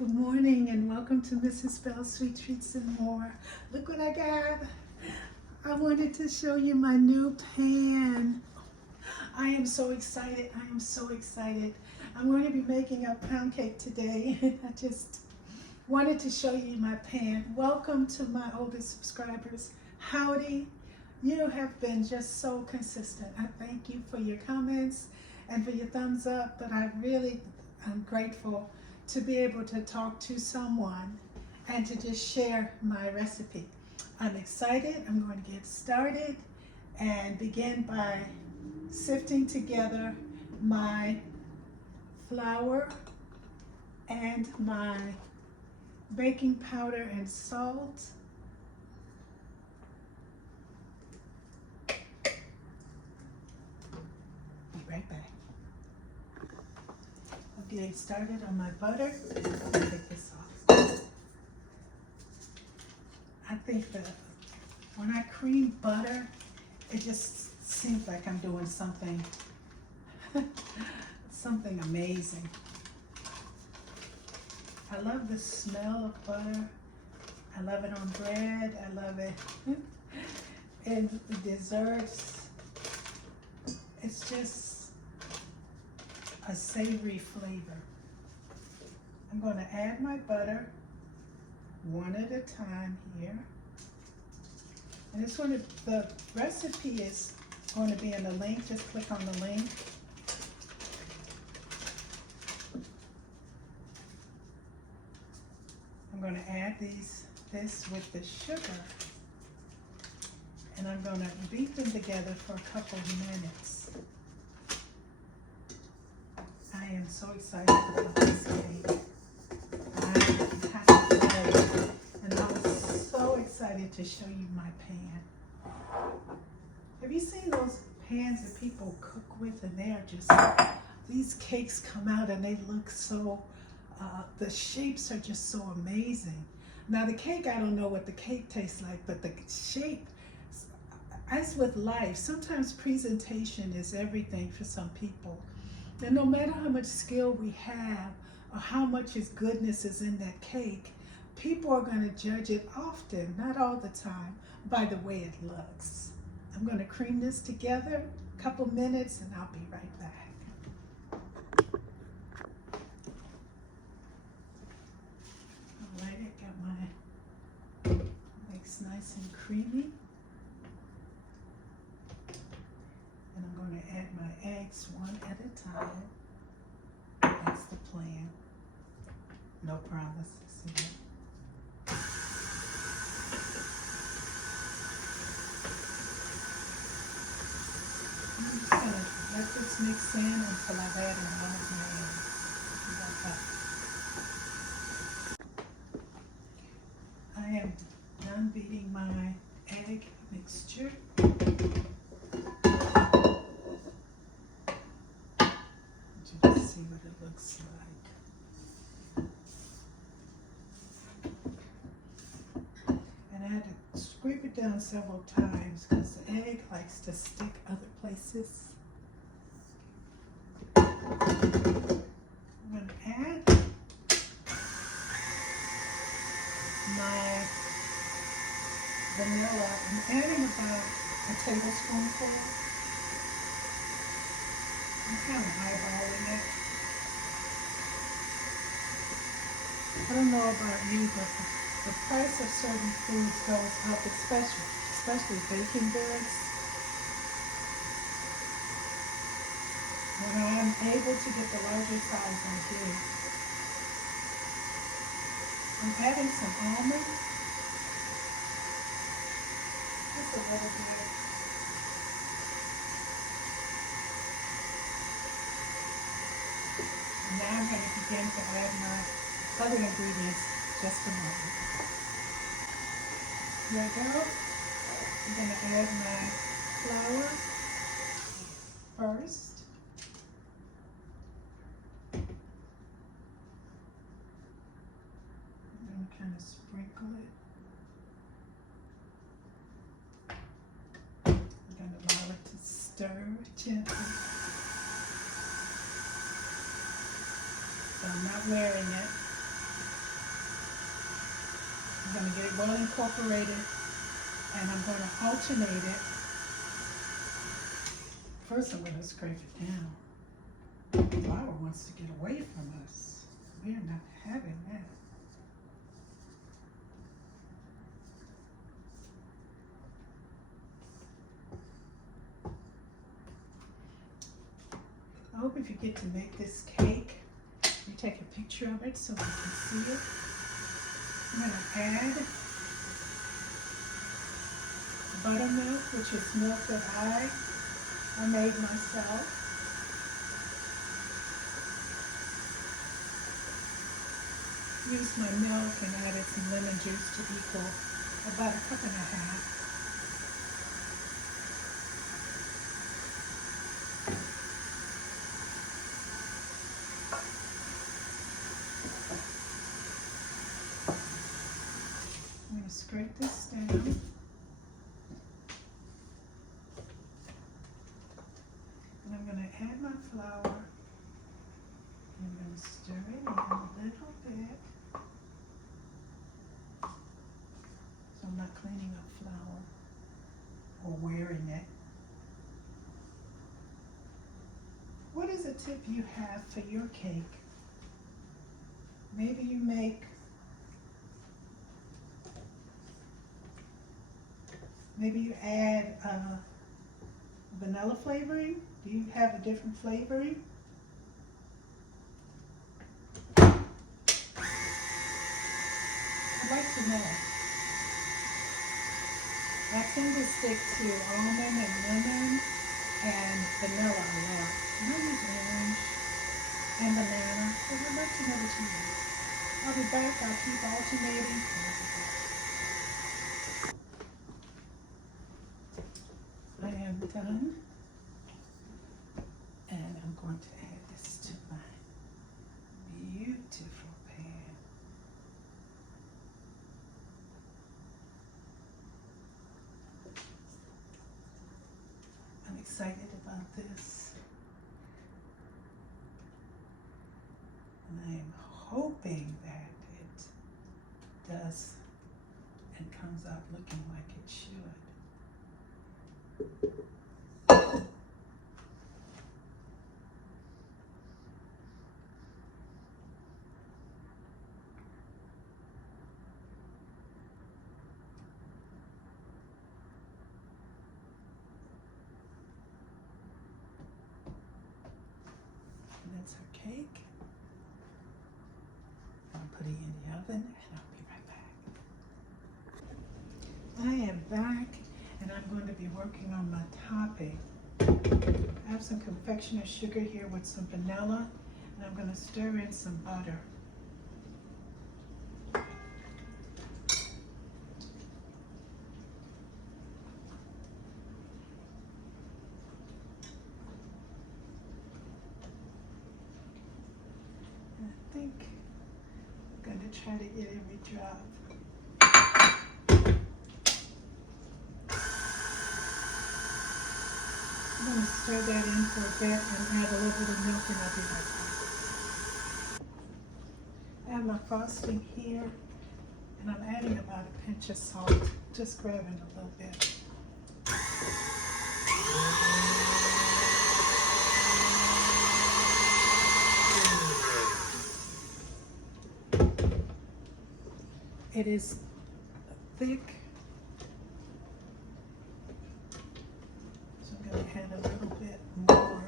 Good morning and welcome to Mrs. Bell's Sweet Treats and More. Look what I got. I wanted to show you my new pan. I am so excited. I am so excited. I'm going to be making a pound cake today. I just wanted to show you my pan. Welcome to my oldest subscribers. Howdy. You have been just so consistent. I thank you for your comments and for your thumbs up, but I'm grateful to be able to talk to someone and to just share my recipe. I'm excited. I'm going to get started and begin by sifting together my flour and my baking powder and salt. Be right back. I'm getting started on my butter. Let me take this off. I think that when I cream butter, it just seems like I'm doing something amazing. I love the smell of butter. I love it on bread. I love it in desserts. It's just a savory flavor. I'm going to add my butter one at a time here. And the recipe is going to be in the link. Just click on the link. I'm going to add this with the sugar. And I'm going to beat them together for a couple of minutes. I am so excited about this cake. And I was so excited to show you my pan. Have you seen those pans that people cook with, and they are just, these cakes come out and they look so, the shapes are just so amazing. Now the cake, I don't know what the cake tastes like, but the shape, as with life, sometimes presentation is everything for some people. And no matter how much skill we have or how much goodness is in that cake, people are going to judge it often, not all the time, by the way it looks. I'm going to cream this together a couple minutes and I'll be right back. All right, I got my mix nice and creamy. And I'm going to add my eggs one at a time. That's the plan. No promises here. I'm just going to let this mix in until I've added one of my eggs. I am done beating my egg mixture. Just see what it looks like. And I had to scrape it down several times because the egg likes to stick other places. I'm going to add my vanilla. I'm adding about a tablespoonful. I'm kind of eyeballing it. I don't know about you, but the price of certain foods goes up, especially baking goods. When I'm able to get the larger size, I do. I'm adding some almond. Just a little bit. Now I'm going to begin to add my other ingredients just a moment. Here I go. I'm going to add my flour first. I'm going to kind of sprinkle it. I'm going to allow it to stir gently. So I'm not wearing it. I'm going to get it well incorporated, and I'm going to alternate it. First, I'm going to scrape it down. The flour wants to get away from us. We are not having that. I hope if you get to make this cake, you take a picture of it so we can see it. I'm going to add buttermilk, which is milk that I made myself. Used my milk and added some lemon juice to equal about a cup and a half. I'm going to scrape this down. And I'm going to add my flour. I'm going to stir it in a little bit. So I'm not cleaning up flour or wearing it. What is a tip you have for your cake? Maybe you make maybe you add vanilla flavoring. Do you have a different flavoring? I'd like to know. I tend to stick to almond and lemon and vanilla a lot. I use orange and banana, but I'd like to know what you use. I'll be back. I'll keep alternating. I am done, and I'm going to add this to my beautiful pan. I'm excited about this, and I am hoping that it does and comes out looking like it should. And that's our cake. I'll put it in the oven and I'll be right back. I am back, and I'm going to be working on my topping. I have some confectioner's sugar here with some vanilla, and I'm going to stir in some butter. And I think I'm going to try to get every drop. I'm going to stir that in for a bit and add a little bit of milk, and I'll be right back. I have my frosting here, and I'm adding about a pinch of salt, just grabbing a little bit. It is thick, so I'm going to add a little bit more.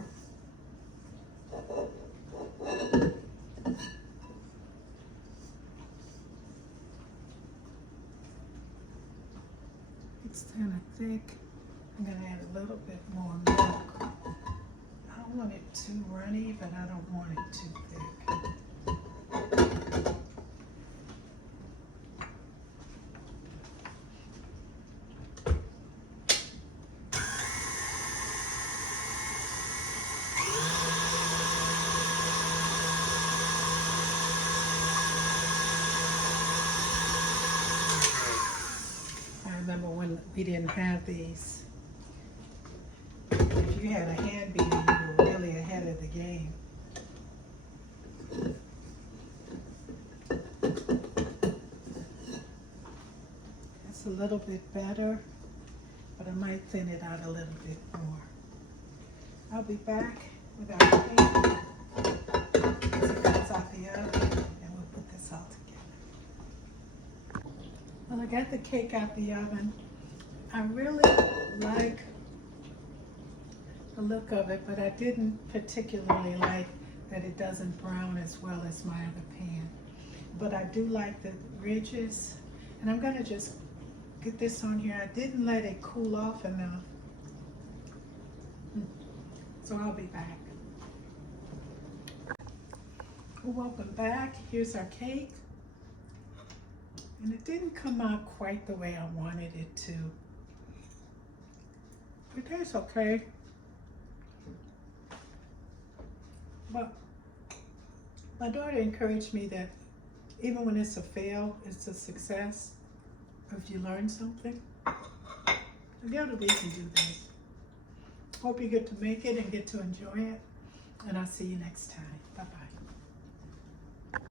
It's kind of thick. I'm going to add a little bit more milk. I don't want it too runny, but I don't want it too thick. Remember when we didn't have these? If you had a hand beater, you were really ahead of the game. It's a little bit better, but I might thin it out a little bit more. I'll be back with our cake. Once it comes out the oven, and we'll put this all together. Well, I got the cake out the oven. I really like the look of it, but I didn't particularly like that it doesn't brown as well as my other pan. But I do like the ridges, and I'm gonna just get this on here. I didn't let it cool off enough. So I'll be back. Well, welcome back. Here's our cake. And it didn't come out quite the way I wanted it to. It tastes okay. But my daughter encouraged me that even when it's a fail, it's a success if you learn something. Together we can do this. Hope you get to make it and get to enjoy it. And I'll see you next time. Bye-bye.